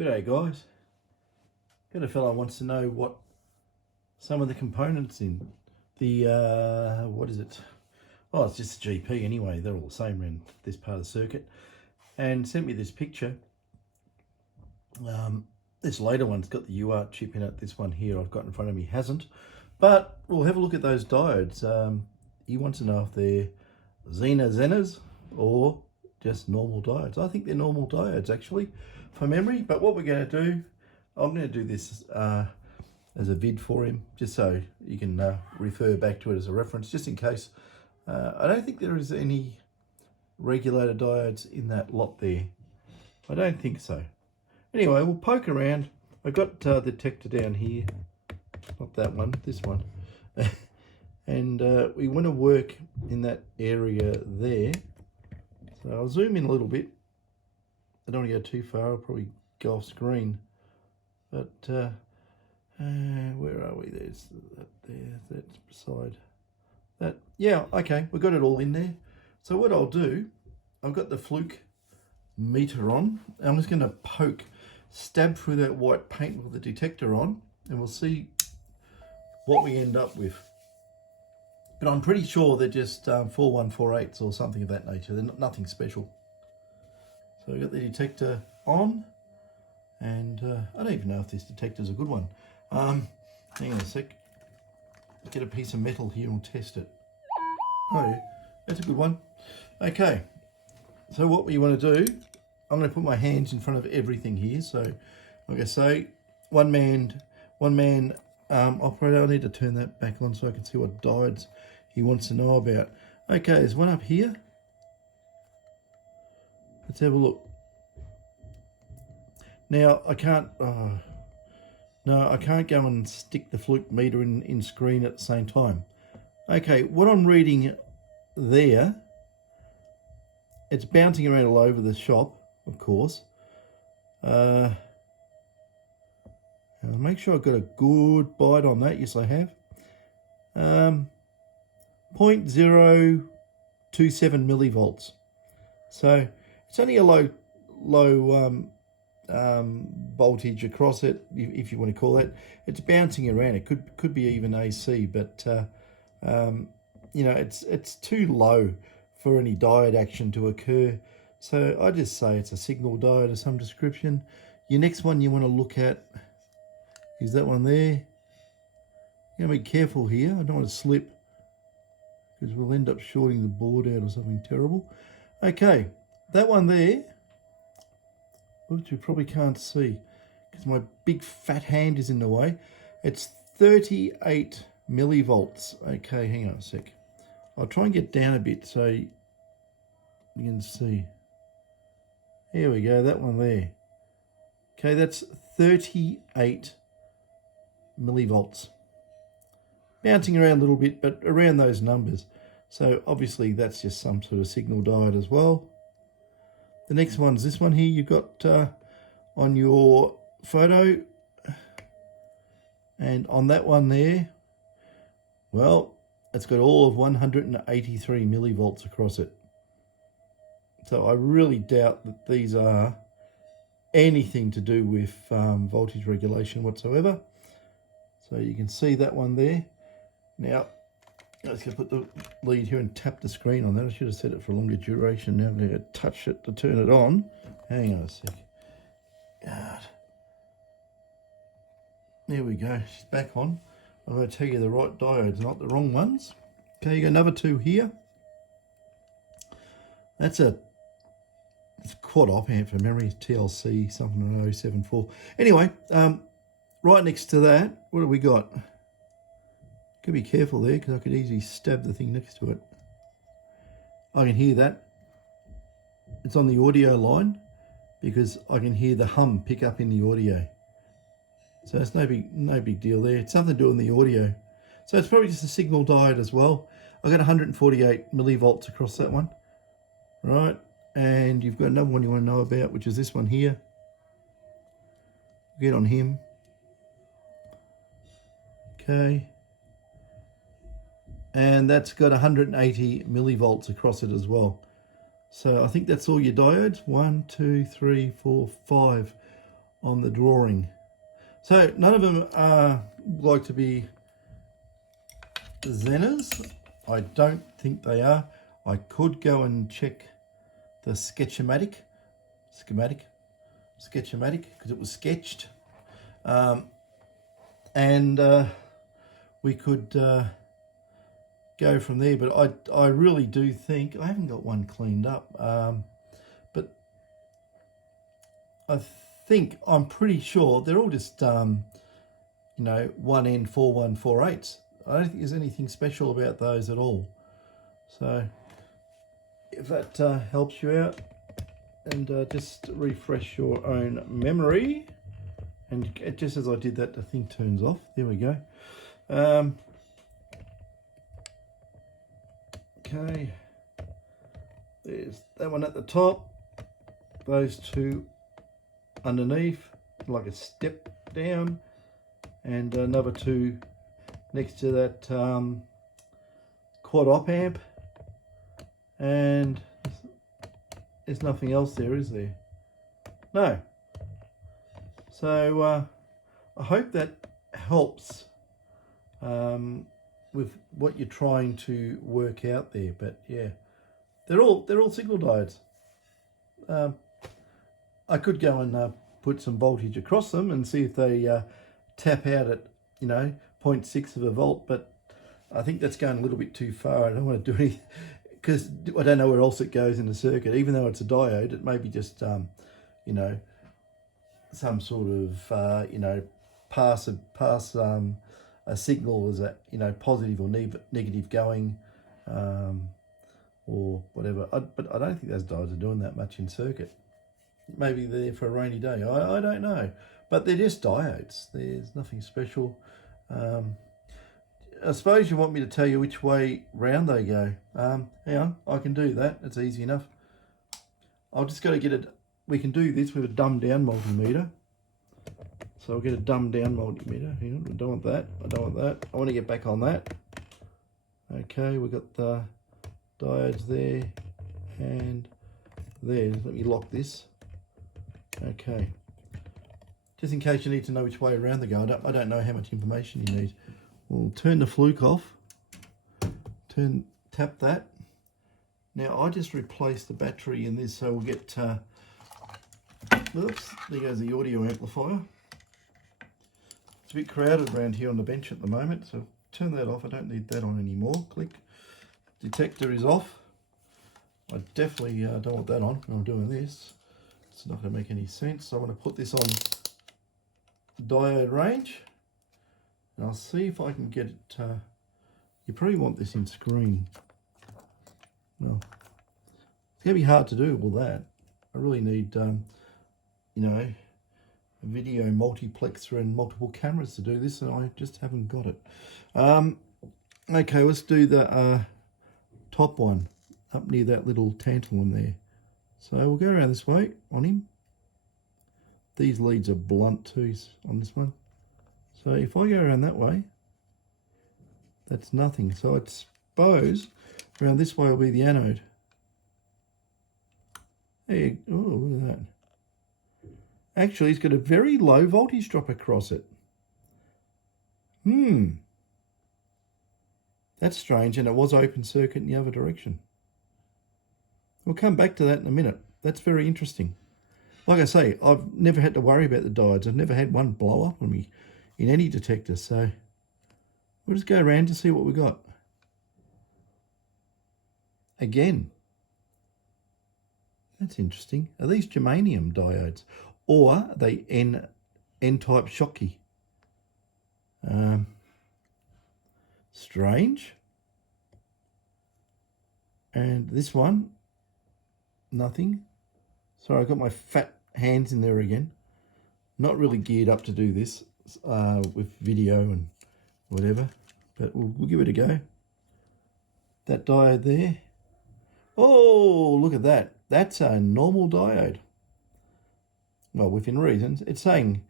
G'day guys. Got a fellow wants to know what some of the components in the what is it? Oh, it's just a GP anyway. They're all the same around this part of the circuit, and sent me this picture. This later one's got the UART chip in it. This one here I've got in front of me hasn't, but we'll have a look at those diodes. He wants to know if they're Zenas or just normal diodes. I think they're normal diodes actually, from memory. But what we're going to do, I'm going to do this as a vid for him, just so you can refer back to it as a reference, just in case. I don't think there is any regulator diodes in that lot there. I don't think so. Anyway, we'll poke around. I've got the detector down here, not that one, this one. And we want to work in that area there. So I'll zoom in a little bit. I don't want to go too far, I'll probably go off screen. But where are we? There's that there, that's beside that. Yeah, okay, we've got it all in there. So what I'll do, I've got the fluke meter on. I'm just going to stab through that white paint with the detector on, and we'll see what we end up with. But I'm pretty sure they're just 1N4148s or something of that nature. They're nothing special. So we've got the detector on, and I don't even know if this detector's a good one. Hang on a sec. Let's get a piece of metal here and test it. Oh yeah, that's a good one. Okay, so what we want to do, I'm going to put my hands in front of everything here. So like I say, one man operator. I need to turn that back on so I can see what diodes he wants to know about. Okay, there's one up here. Let's have a look. Now I can't I can't go and stick the fluke meter in screen at the same time. Okay, what I'm reading there, it's bouncing around all over the shop, of course. I'll make sure I've got a good bite on that. Yes, I have. 0.027 millivolts. So it's only a low voltage across it, if you want to call it. It's bouncing around. It could be even AC, but you know, it's too low for any diode action to occur. So I just say it's a signal diode of some description. Your next one you want to look at is that one there. You gotta be careful here. I don't want to slip, because we'll end up shorting the board out or something terrible. Okay, that one there, which you probably can't see because my big fat hand is in the way. It's 38 millivolts. Okay, hang on a sec. I'll try and get down a bit so you can see. Here we go, that one there. Okay, that's 38 millivolts. Bouncing around a little bit, but around those numbers. So obviously that's just some sort of signal diode as well. The next one's this one here you've got on your photo. And on that one there, well, it's got all of 183 millivolts across it. So I really doubt that these are anything to do with voltage regulation whatsoever. So you can see that one there. Now, I'm just going to put the lead here and tap the screen on that. I should have set it for a longer duration. Now I'm going to touch it to turn it on. Hang on a sec. God. There we go. She's back on. I'm going to tell you the right diodes, not the wrong ones. Okay, you got another two here. It's quad op amp for memory, TLC something 074. Anyway, right next to that, what do we got? Gotta be careful there because I could easily stab the thing next to it. I can hear that. It's on the audio line because I can hear the hum pick up in the audio. So it's no big deal there. It's something to do with the audio. So it's probably just a signal diode as well. I got 148 millivolts across that one. Right, and you've got another one you want to know about, which is this one here. Get on him. Okay. And that's got 180 millivolts across it as well. So I think that's all your diodes. 1, 2, 3, 4, 5. on the drawing. So none of them are like to be Zeners. I don't think they are. I could go and check the schematic, because it was sketched. And we could go from there, but I really do think, I haven't got one cleaned up, but I'm pretty sure they're all just, 1N4148s. I don't think there's anything special about those at all. So if that helps you out, and just refresh your own memory. And just as I did that, the thing turns off. There we go. Okay, there's that one at the top, those two underneath, like a step down, and another two next to that quad op amp, and there's nothing else there, is there? No. So I hope that helps with what you're trying to work out there. But yeah, they're all signal diodes. I could go and put some voltage across them and see if they tap out at 0.6 of a volt, but I think that's going a little bit too far. I don't want to do anything because I don't know where else it goes in the circuit. Even though it's a diode, it may be just some sort of pass a signal as a positive or negative going, or whatever. But I don't think those diodes are doing that much in circuit. Maybe they're there for a rainy day. I don't know, but they're just diodes. There's nothing special. I suppose you want me to tell you which way round they go. Hang on, I can do that. It's easy enough. I've just got to get it. We can do this with a dumbed down multimeter. So I'll get a dumbed down multimeter. Hang on, I don't want that. I don't want that. I want to get back on that. Okay, we've got the diodes there and there. Let me lock this. Okay. Just in case you need to know which way around they go. I don't know how much information you need. We'll turn the fluke off. Tap that. Now I just replaced the battery in this, so we'll get. Oops, there goes the audio amplifier. It's a bit crowded around here on the bench at the moment, so turn that off. I don't need that on anymore. Click. Detector is off. I definitely don't want that on when I'm doing this. It's not going to make any sense. So I want to put this on diode range. And I'll see if I can get it. You probably want this in screen. Well, it's going to be hard to do all that. I really need, a video multiplexer and multiple cameras to do this, and I just haven't got it. Okay, let's do the top one up near that little tantalum there. So we'll go around this way on him. These leads are blunt too on this one. So if I go around that way, that's nothing. So I suppose around this way will be the anode. There oh, look at that. Actually, it's got a very low voltage drop across it. That's strange, and it was open circuit in the other direction. We'll come back to that in a minute. That's very interesting. Like I say, I've never had to worry about the diodes. I've never had one blow up on me in any detector. So we'll just go around to see what we got. Again, that's interesting. Are these germanium diodes, or are they N-type Schottky? Strange. And this one, nothing. Sorry, I've got my fat hands in there again. Not really geared up to do this with video and whatever, but we'll give it a go. That diode there. Oh, look at that. That's a normal diode. Well, within reason. It's saying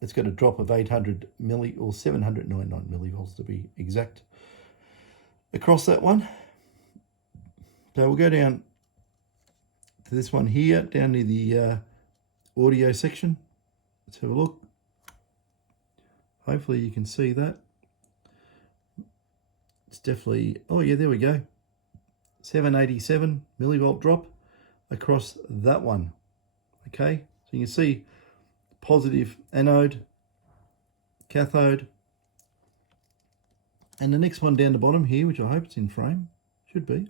it's got a drop of 800 milli, or 799 millivolts to be exact, across that one. So we'll go down to this one here, down near the audio section. Let's have a look. Hopefully you can see that. It's definitely, oh yeah, there we go. 787 millivolt drop across that one. Okay, so you can see positive anode, cathode, and the next one down the bottom here, which I hope it's in frame, should be.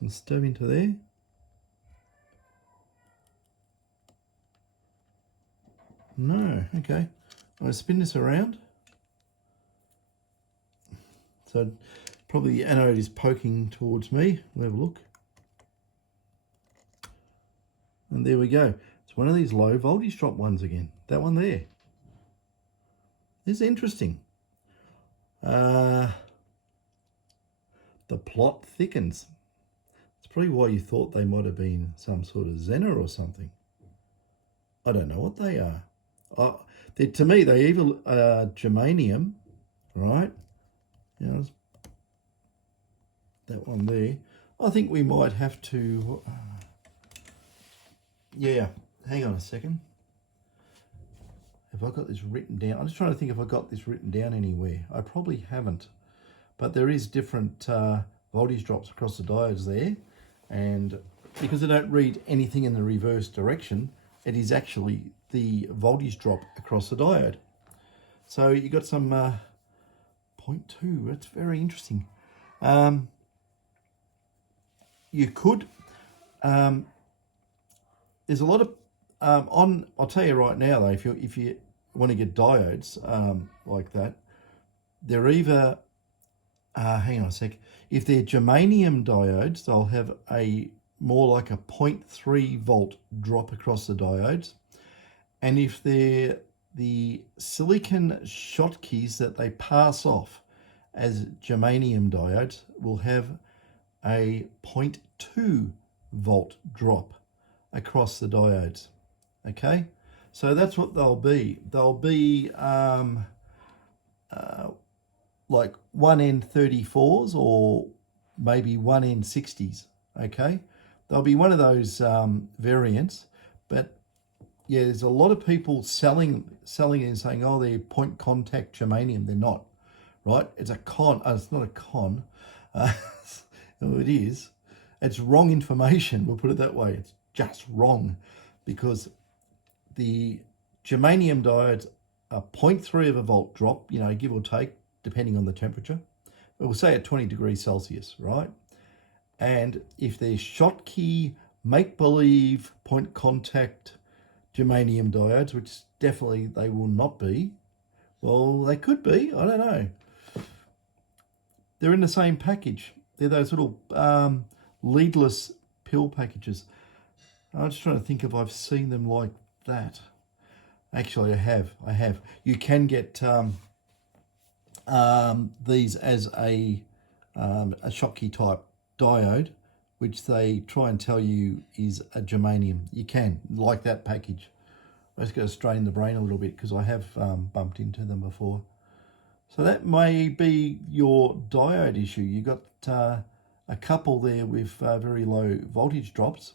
And stove into there. No, okay. I'll spin this around. So probably the anode is poking towards me. We'll have a look. And there we go. It's one of these low voltage drop ones again. That one there. This is interesting. The plot thickens. It's probably why you thought they might have been some sort of Zener or something. I don't know what they are. To me, they either germanium, right? You know, that one there. I think we might have to. Yeah, hang on a second. Have I got this written down? I'm just trying to think if I got this written down anywhere. I probably haven't, but there is different voltage drops across the diodes there, and because I don't read anything in the reverse direction, it is actually the voltage drop across the diode. So you got some 0.2. That's very interesting. You could. There's a lot of I'll tell you right now though, if you want to get diodes like that, they're either hang on a sec. If they're germanium diodes, they'll have a more like a 0.3 volt drop across the diodes, and if they're the silicon Schottky's that they pass off as germanium diodes, will have a 0.2 volt drop across the diodes. Okay, so that's what they'll be. They'll be like 1N34s or maybe 1N60s. Okay, they'll be one of those variants. But yeah, there's a lot of people selling it and saying, oh, they're point contact germanium. They're not, right? It's a con. It's not a con. No, it is. It's wrong information. We'll put it that way. It's just wrong, because the germanium diodes are 0.3 of a volt drop, you know, give or take, depending on the temperature. But we'll say at 20 degrees Celsius, right? And if they're Schottky, make-believe, point contact germanium diodes, which definitely they will not be, well, they could be, I don't know. They're in the same package. They're those little leadless pill packages. I'm just trying to think if I've seen them like that. Actually, I have. You can get these as a Schottky type diode, which they try and tell you is a germanium. You can, like that package. I just got to strain the brain a little bit because I have bumped into them before. So that may be your diode issue. You got a couple there with very low voltage drops,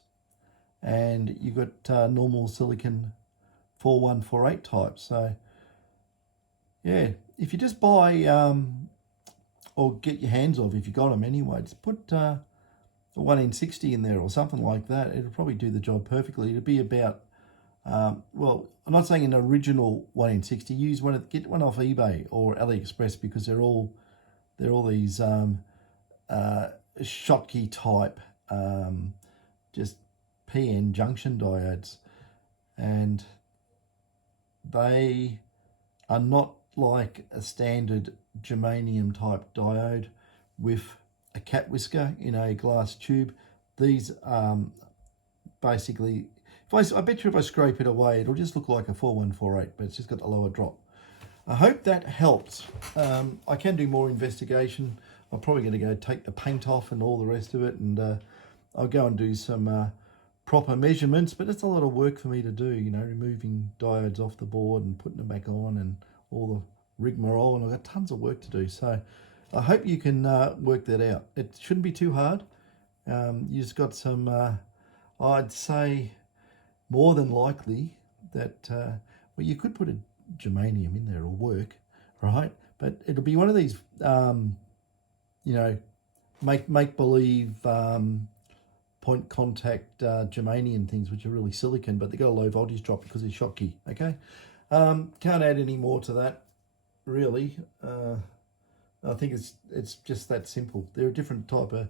and you got normal silicon 4148 types. So yeah, if you just buy or get your hands off, if you got them anyway, just put a 1N60 in there or something like that. It'll probably do the job perfectly. It'll be about well, I'm not saying an original 1N60. Use one, get one off eBay or AliExpress, because they're all these Schottky type just PN junction diodes, and they are not like a standard germanium type diode with a cat whisker in a glass tube. These basically, I bet you if I scrape it away, it'll just look like a 4148, but it's just got a lower drop. I hope that helps. I can do more investigation. I'm probably going to go take the paint off and all the rest of it, and I'll go and do some proper measurements, but it's a lot of work for me to do, you know, removing diodes off the board and putting them back on and all the rigmarole, and I've got tons of work to do. So I hope you can work that out. It shouldn't be too hard. You just got some, I'd say more than likely, that, well, you could put a germanium in there, it'll work, right? But it'll be one of these, you know, make believe point contact germanium things, which are really silicon, but they got a low voltage drop because they're Schottky. Okay, can't add any more to that, really. I think it's just that simple. They're a different type of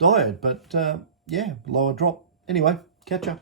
diode, but yeah, lower drop. Anyway, catch up.